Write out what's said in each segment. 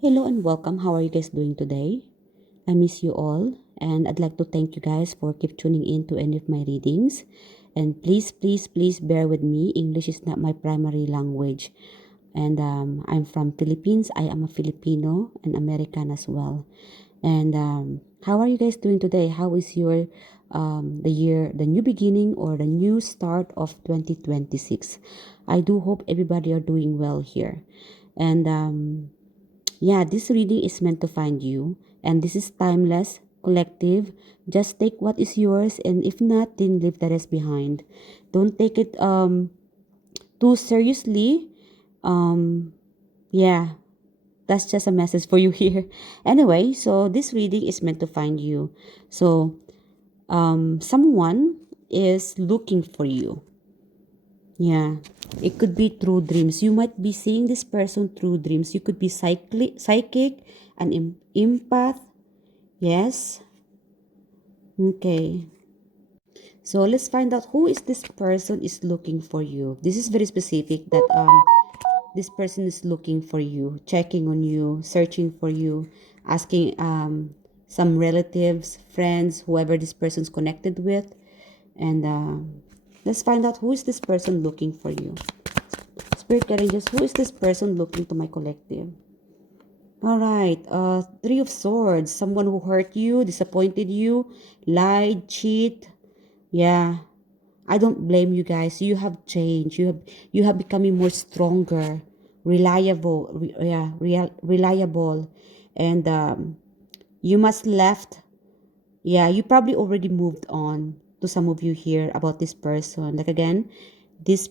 Hello and welcome. How are you guys doing today? I miss you all, and I'd like to thank you guys for keep tuning in to any of my readings. And please bear with me. English is not my primary language, and I'm from Philippines. I am a Filipino and American as well. And how are you guys doing today? How is your the year, the new beginning or the new start of 2026? I do hope everybody are doing well here, and yeah, this reading is meant to find you, and this is timeless, collective. Just take what is yours, and if not, then leave the rest behind. Don't take it too seriously. Um, yeah, that's just a message for you here. Anyway, so this reading is meant to find you. So, someone is looking for you. Yeah, it could be through dreams. You might be seeing this person through dreams. You could be psychic, an empath. Yes. Okay. So let's find out who is this person is looking for you. This is very specific that this person is looking for you, checking on you, searching for you, asking some relatives, friends, whoever this person's connected with, and let's find out who is this person looking for you. Spirit guardians, who is this person looking to my collective? All right, Three of Swords, someone who hurt you, disappointed you, lied, cheat. Yeah, I don't blame you guys. You have changed. You have becoming more stronger, reliable. Reliable, and you must left. Yeah, you probably already moved on to some of you here about this person. Like again, this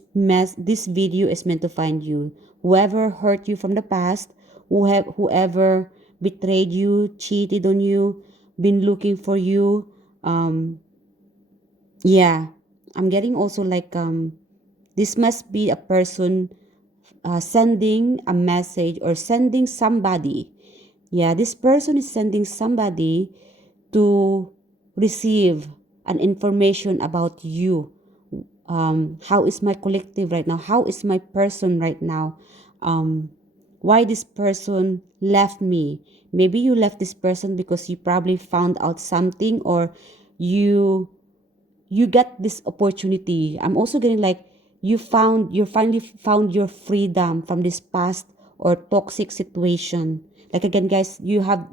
video is meant to find you. Whoever hurt you from the past, whoever betrayed you, cheated on you, been looking for you. Um, yeah, I'm getting also like this must be a person sending a message or sending somebody. Yeah, this person is sending somebody to receive an information about you. How is my collective right now? How is my person right now? Um, why this person left me? Maybe you left this person because you probably found out something, or you you get this opportunity. I'm also getting like you finally found your freedom from this past or toxic situation. Like again, guys, you have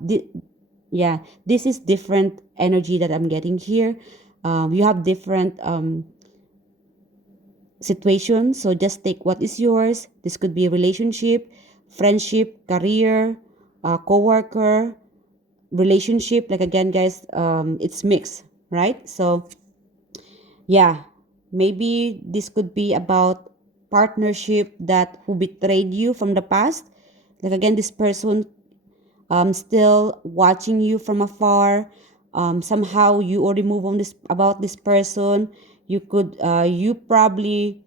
yeah, this is different energy that I'm getting here. You have different situations, so just take what is yours. This could be a relationship, friendship, career, co-worker, relationship. Like again, guys, it's mixed, right? So yeah, maybe this could be about partnership that who betrayed you from the past. Like again, this person still watching you from afar. Somehow you already move on this about this person. You probably,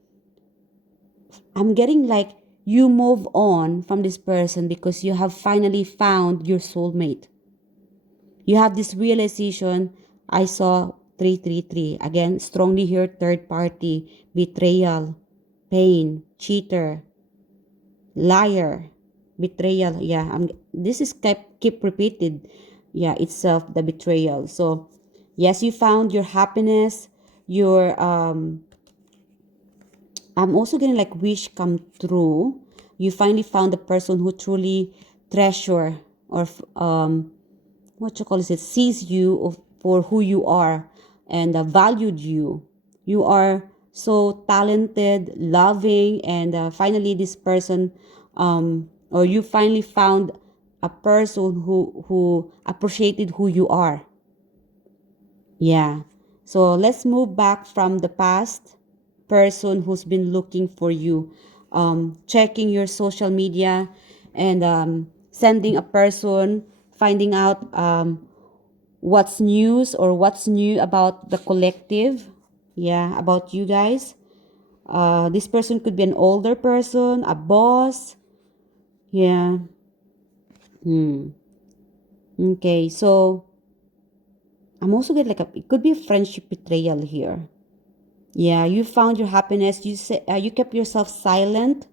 I'm getting like you move on from this person because you have finally found your soulmate. You have this realization. I saw 333 again strongly here, third party, betrayal, pain, cheater, liar, betrayal. Yeah, this is keep repeated. Yeah, itself the betrayal. So yes, you found your happiness, your I'm also getting like wish come true. You finally found the person who truly treasure or what you call it, sees you for who you are, and valued you. You are so talented, loving, and finally this person, or you finally found a person who appreciated who you are. Yeah. So let's move back from the past person who's been looking for you, checking your social media, and sending a person, finding out what's news or what's new about the collective. Yeah, about you guys. This person could be an older person, a boss. Yeah. Hmm. Okay, so I'm also getting like it could be a friendship betrayal here. Yeah, you found your happiness. You kept yourself silent.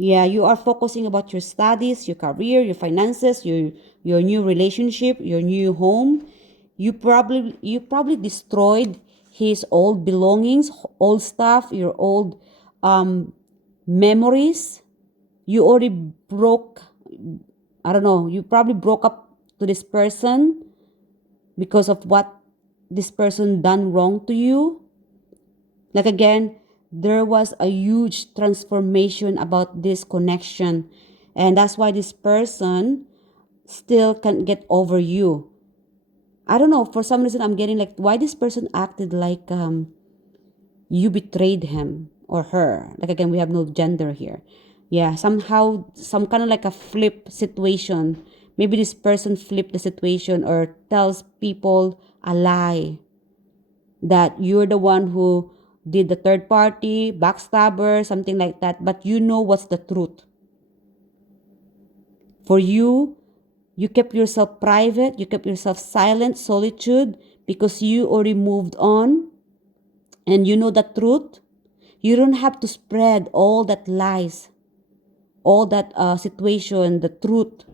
Yeah, you are focusing about your studies, your career, your finances, your new relationship, your new home. You probably destroyed his old belongings, old stuff, your old um memories. You already broke, I don't know, you probably broke up to this person because of what this person done wrong to you. Like again, there was a huge transformation about this connection. And that's why this person still can't get over you. I don't know, for some reason I'm getting like why this person acted like you betrayed him or her. Like again, we have no gender here. Yeah, somehow some kind of like a flip situation. Maybe this person flipped the situation or tells people a lie that you're the one who did the third party, backstabber, something like that, but you know what's the truth. For you, you kept yourself private, you kept yourself silent, solitude, because you already moved on and you know the truth. You don't have to spread all that lies, all that situation, the truth.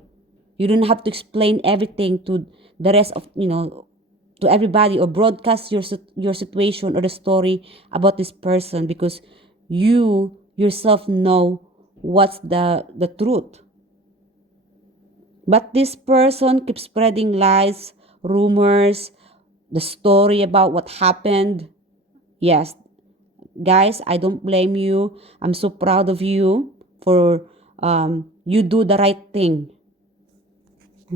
You don't have to explain everything to the rest of, to everybody or broadcast your situation or the story about this person because you yourself know what's the truth. But this person keeps spreading lies, rumors, the story about what happened. Yes, guys, I don't blame you. I'm so proud of you for you do the right thing.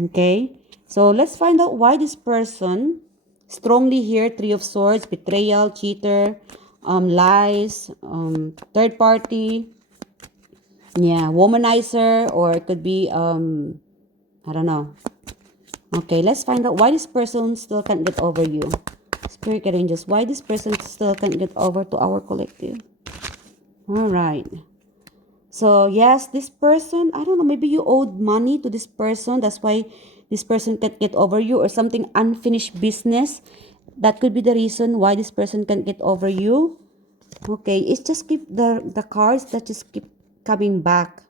Okay? So let's find out why this person strongly here, Three of Swords, betrayal, cheater, lies, third party, yeah, womanizer, or it could be I don't know. Okay, let's find out why this person still can't get over you. Spirit angels, why this person still can't get over to our collective. All right. So yes, this person, I don't know, maybe you owed money to this person. That's why this person can't get over you or something unfinished business. That could be the reason why this person can't get over you. Okay, it's just keep the cards that just keep coming back.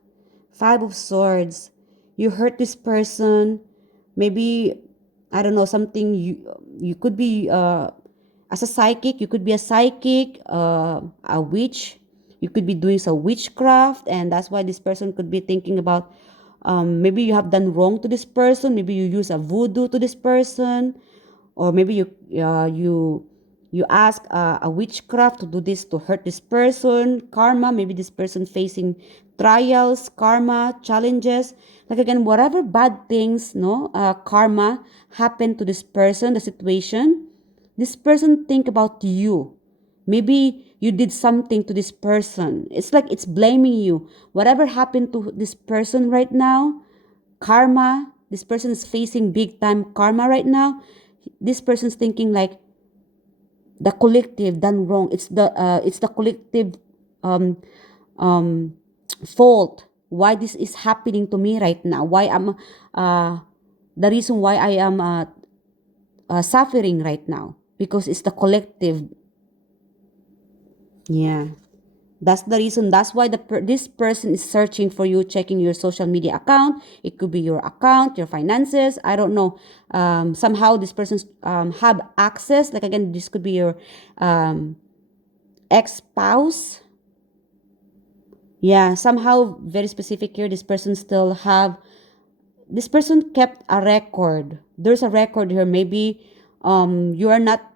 Five of Swords. You hurt this person. Maybe I don't know something you could be as a psychic. You could be a psychic, a witch. You could be doing some witchcraft, and that's why this person could be thinking about maybe you have done wrong to this person. Maybe you use a voodoo to this person, or maybe you ask a witchcraft to do this to hurt this person. Karma, maybe this person facing trials, karma, challenges. Like again, whatever bad things, no, karma happened to this person, the situation. This person think about you. Maybe you did something to this person. It's like it's blaming you. Whatever happened to this person right now, karma, this person is facing big time karma right now. This person's thinking like the collective done wrong. It's the collective um um fault why this is happening to me right now. Why I'm the reason why I am suffering right now because it's the collective. Yeah. That's the reason. That's why this person is searching for you, checking your social media account. It could be your account, your finances. I don't know. Somehow this person have access. Like again, this could be your ex-spouse. Yeah, somehow very specific here. This person still have. This person kept a record. There's a record here. Maybe you are not.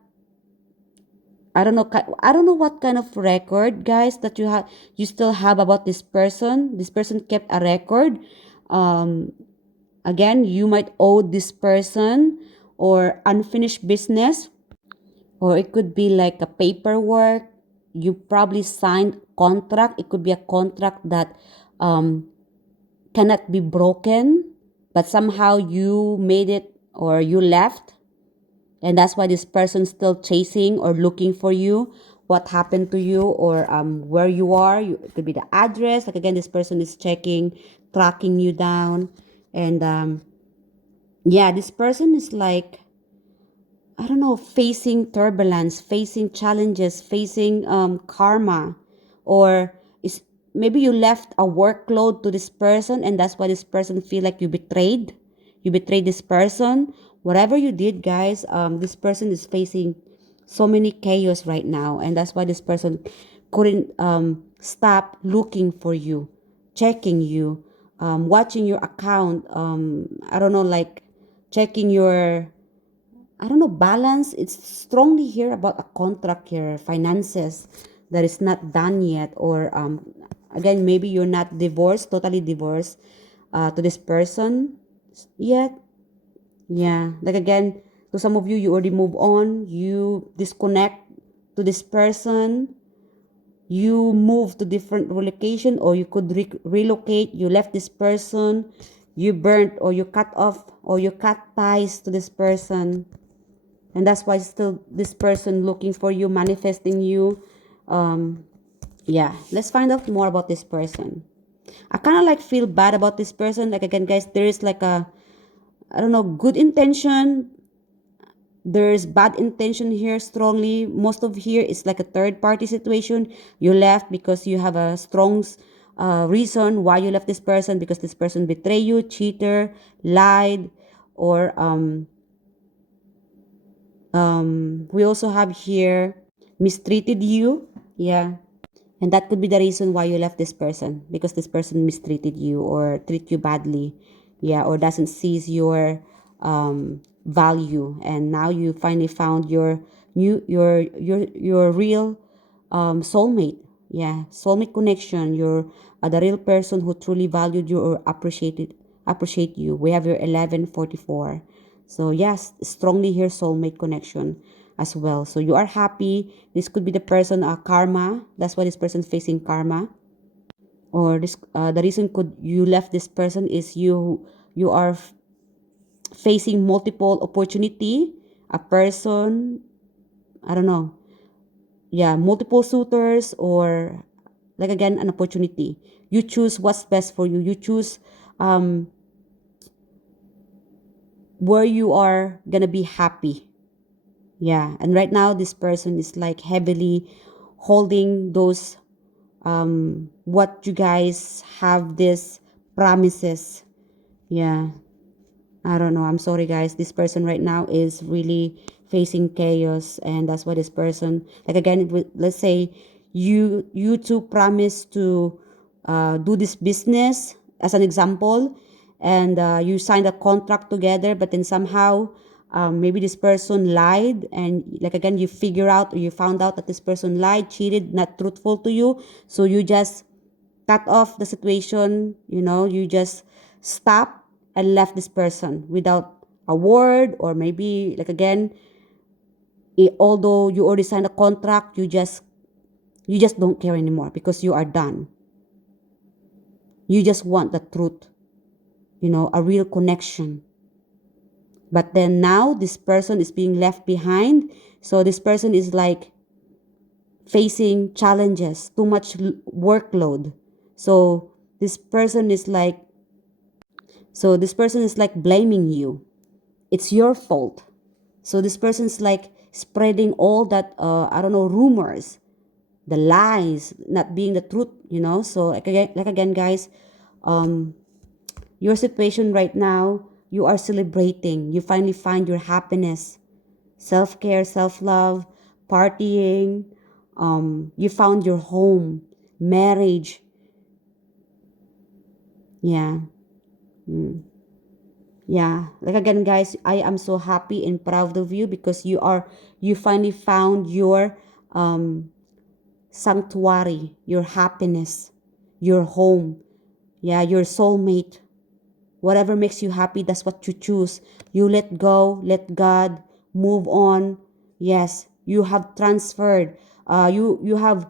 I don't know what kind of record, guys, that you still have about this person. This person kept a record. Um, Again, you might owe this person or unfinished business, or it could be like a paperwork. You probably signed contract. It could be a contract that um, cannot be broken, but somehow you made it or you left, and that's why this person's still chasing or looking for you, what happened to you, or where you are. It could be the address. Like again, this person is checking, tracking you down, and yeah, this person is like, I don't know, facing turbulence, facing challenges, facing karma, or is maybe you left a workload to this person, and that's why this person feel like you betrayed this person. Whatever you did, guys, this person is facing so many chaos right now, and that's why this person couldn't stop looking for you, checking you, watching your account, I don't know, like checking your, I don't know, balance. It's strongly here about a contract here, finances that is not done yet, or again, maybe you're not divorced, totally divorced to this person yet. Yeah, like again, to some of you, you already move on, you disconnect to this person, you move to different relocation, or you could relocate, you left this person, you burnt, or you cut off, or you cut ties to this person, and that's why still this person looking for you, manifesting you. Yeah, let's find out more about this person. I kind of like feel bad about this person. Like again, guys, there is like a, I don't know, good intention, there's bad intention here strongly. Most of here is like a third party situation. You left because you have a strong reason why you left this person, because this person betrayed you, cheater, lied, or we also have here mistreated you. Yeah, and that could be the reason why you left this person, because this person mistreated you or treat you badly. Yeah, or doesn't sees your value, and now you finally found your your real soulmate. Yeah, soulmate connection. You're the real person who truly valued you or appreciate you. We have your 1144. So yes, strongly here soulmate connection as well. So you are happy. This could be the person karma. That's why this person facing karma. Or this the reason could you left this person is you are facing multiple opportunity, a person, I don't know, yeah, multiple suitors, or like again an opportunity. You choose what's best for you. You choose where you are gonna be happy. Yeah, and right now this person is like heavily holding those what you guys have, this promises. Yeah, I don't know. I'm sorry, guys. This person right now is really facing chaos, and that's why this person, like again, let's say you two promise to do this business as an example, and you signed a contract together, but then somehow maybe this person lied, and like again, you figure out or you found out that this person lied, cheated, not truthful to you, so you just cut off the situation, you just stop and left this person without a word, or maybe like again, although you already signed a contract, you just don't care anymore because you are done. You just want the truth, a real connection. But then now this person is being left behind, so this person is like facing challenges, too much workload. So this person is like blaming you. It's your fault. So this person's like spreading all that I don't know, rumors, the lies, not being the truth, So like again, guys, your situation right now, you are celebrating. You finally find your happiness, self-care, self-love, partying. You found your home, marriage. Yeah. Yeah, like again, guys, I am so happy and proud of you because you finally found your sanctuary, your happiness, your home. Yeah, your soulmate. Whatever makes you happy, that's what you choose. You let go, let God, move on. Yes, you have transferred. You have,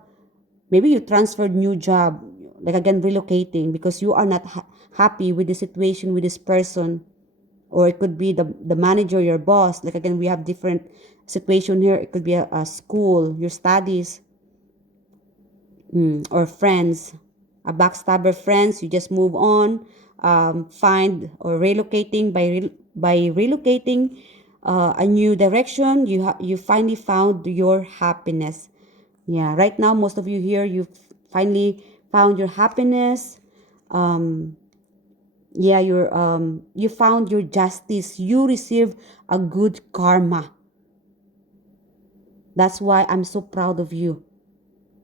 maybe you transferred new job, like again relocating because you are not happy with the situation with this person, or it could be the manager, your boss. Like again, we have different situation here. It could be a school, your studies, or friends, a backstabber friends. You just move on, find or relocating by relocating a new direction. You finally found your happiness. Yeah, right now most of you here, you finally found your happiness. Yeah, you found your justice. You receive a good karma. That's why I'm so proud of you,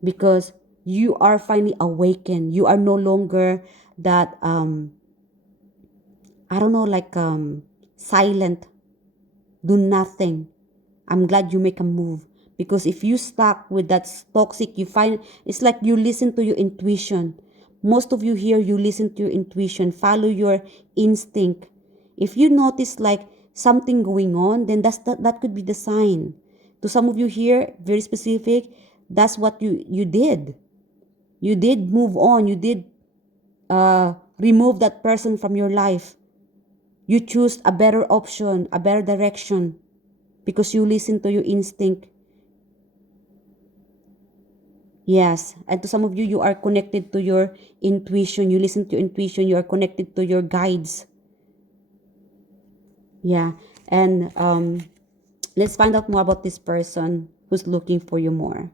because you are finally awakened. You are no longer that I don't know, like silent, do nothing. I'm glad you make a move, because if you stuck with that toxic, you find it's like you listen to your intuition. Most of you here, you listen to your intuition, follow your instinct. If you notice like something going on, then that could be the sign. To some of you here, very specific, that's what you did. You did move on. You did remove that person from your life. You choose a better option, a better direction, because you listen to your instinct. Yes, and to some of you, you are connected to your intuition. You listen to your intuition. You are connected to your guides. Yeah, and let's find out more about this person who's looking for you more.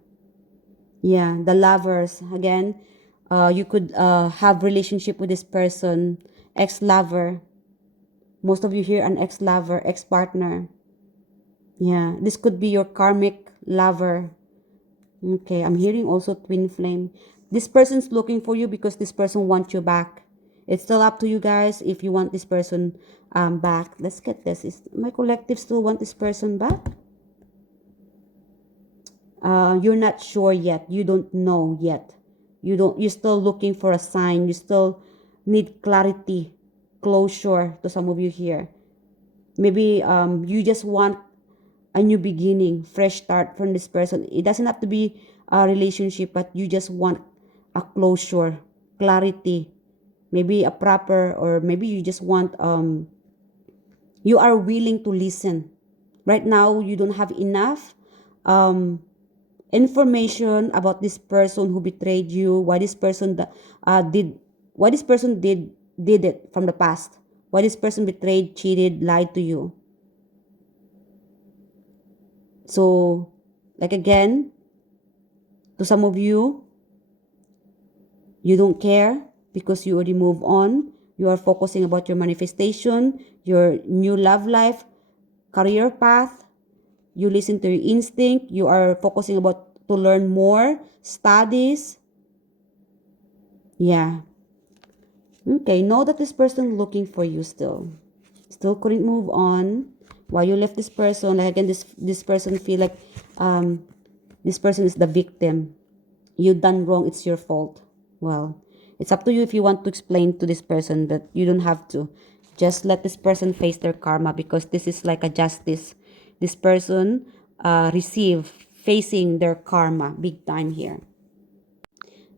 Yeah, the lovers again. You could have relationship with this person, ex-lover. Most of you here, an ex-lover, ex-partner. Yeah, this could be your karmic lover. Okay, I'm hearing also twin flame. This person's looking for you because this person wants you back. It's still up to you guys if you want this person back. Let's get this. Is my collective still want this person back? You're not sure yet. You don't know yet. You're still looking for a sign. You still need clarity, closure to some of you here. Maybe you just want a new beginning, fresh start from this person. It doesn't have to be a relationship, but you just want a closure, clarity, maybe a proper, or maybe you just want you are willing to listen. Right now you don't have enough information about this person who betrayed you, why this person did why this person did it from the past, why this person betrayed, cheated, lied to you. So, like again, to some of you, you don't care because you already move on. You are focusing about your manifestation, your new love life, career path. You listen to your instinct. You are focusing about to learn more, studies. Yeah. Okay, know that this person looking for you still. Still couldn't move on. Why you left this person? Like again, this person feel like this person is the victim. You done wrong, it's your fault. Well, it's up to you if you want to explain to this person, but you don't have to. Just let this person face their karma, because this is like a justice. This person receive facing their karma big time here.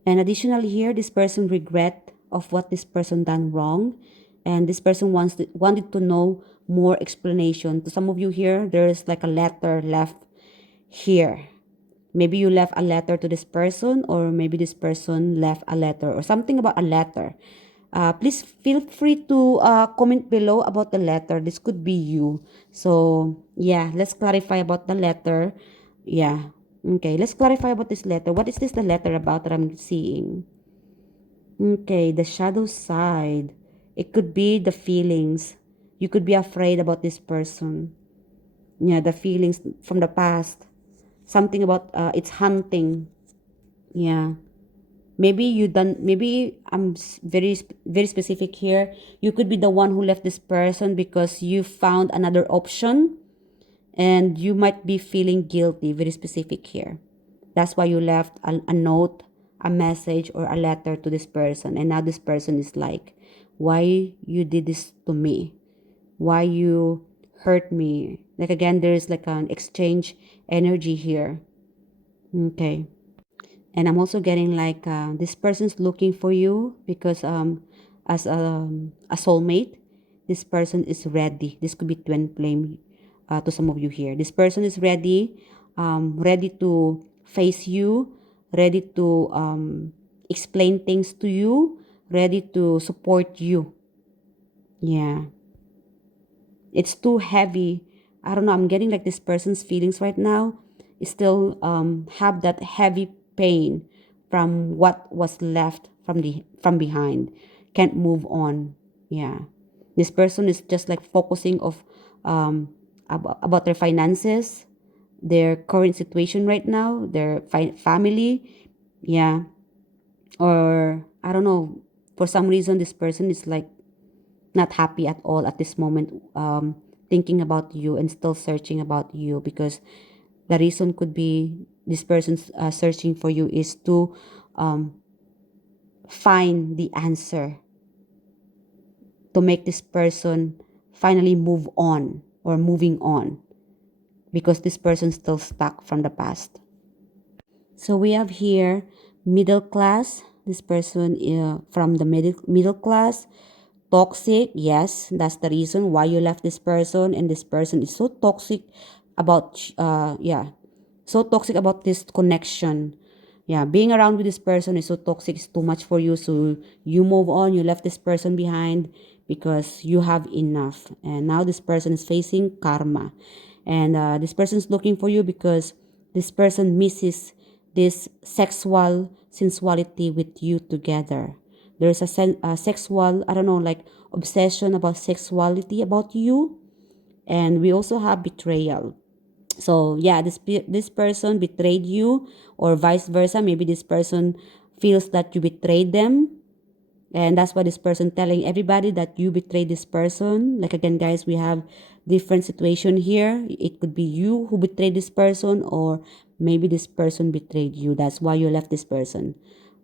And additionally here, this person regret of what this person done wrong, and this person wanted to know more explanation. To some of you here, there is like a letter left here. Maybe you left a letter to this person, or maybe this person left a letter, or something about a letter. Please feel free to comment below about the letter. This could be you. So yeah, let's clarify about the letter. Yeah. Okay, let's clarify about this letter. What is this the letter about that I'm seeing? Okay, the shadow side. It could be the feelings. You could be afraid about this person. Yeah, the feelings from the past. Something about it's hunting. Yeah. Maybe you done, maybe very specific here. You could be the one who left this person because you found another option, and you might be feeling guilty, very specific here. That's why you left a note, a message, or a letter to this person, and now this person is like, why you did this to me, why you hurt me. Like again, there is like an exchange energy here. Okay. And I'm also getting like this person's looking for you because as a soulmate, this person is ready. This could be twin flame to some of you here. This person is ready, ready to face you, ready to explain things to you, ready to support you. Yeah, it's too heavy. I don't know. I'm getting like this person's feelings right now is still have that heavy pain from what was left from behind, can't move on. Yeah, this person is just like focusing of about their finances, their current situation right now, their family. Yeah, or I don't know, for some reason this person is like not happy at all at this moment, thinking about you and still searching about you, because the reason could be this person's searching for you is to find the answer to make this person finally move on or moving on, because this person's still stuck from the past. So we have here middle class. This person from the middle class. Toxic, yes, that's the reason why you left this person, and this person is so toxic about so toxic about this connection. Yeah, being around with this person is so toxic, it's too much for you, so you move on, you left this person behind because you have enough, and now this person is facing karma, and this person is looking for you because this person misses this sexual sensuality with you together. There's a sexual, I don't know, like obsession about sexuality about you. And we also have betrayal. So yeah, this person betrayed you, or vice versa. Maybe this person feels that you betrayed them, and that's why this person telling everybody that you betrayed this person. Like again, guys, we have different situation here. It could be you who betrayed this person, or maybe this person betrayed you. That's why you left this person.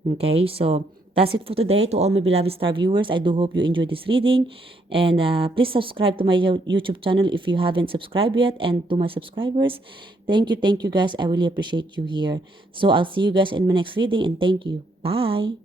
Okay, so that's it for today. To all my beloved star viewers, I do hope you enjoyed this reading, and please subscribe to my YouTube channel if you haven't subscribed yet, and to my subscribers, thank you guys. I really appreciate you here. So I'll see you guys in my next reading, and thank you. Bye.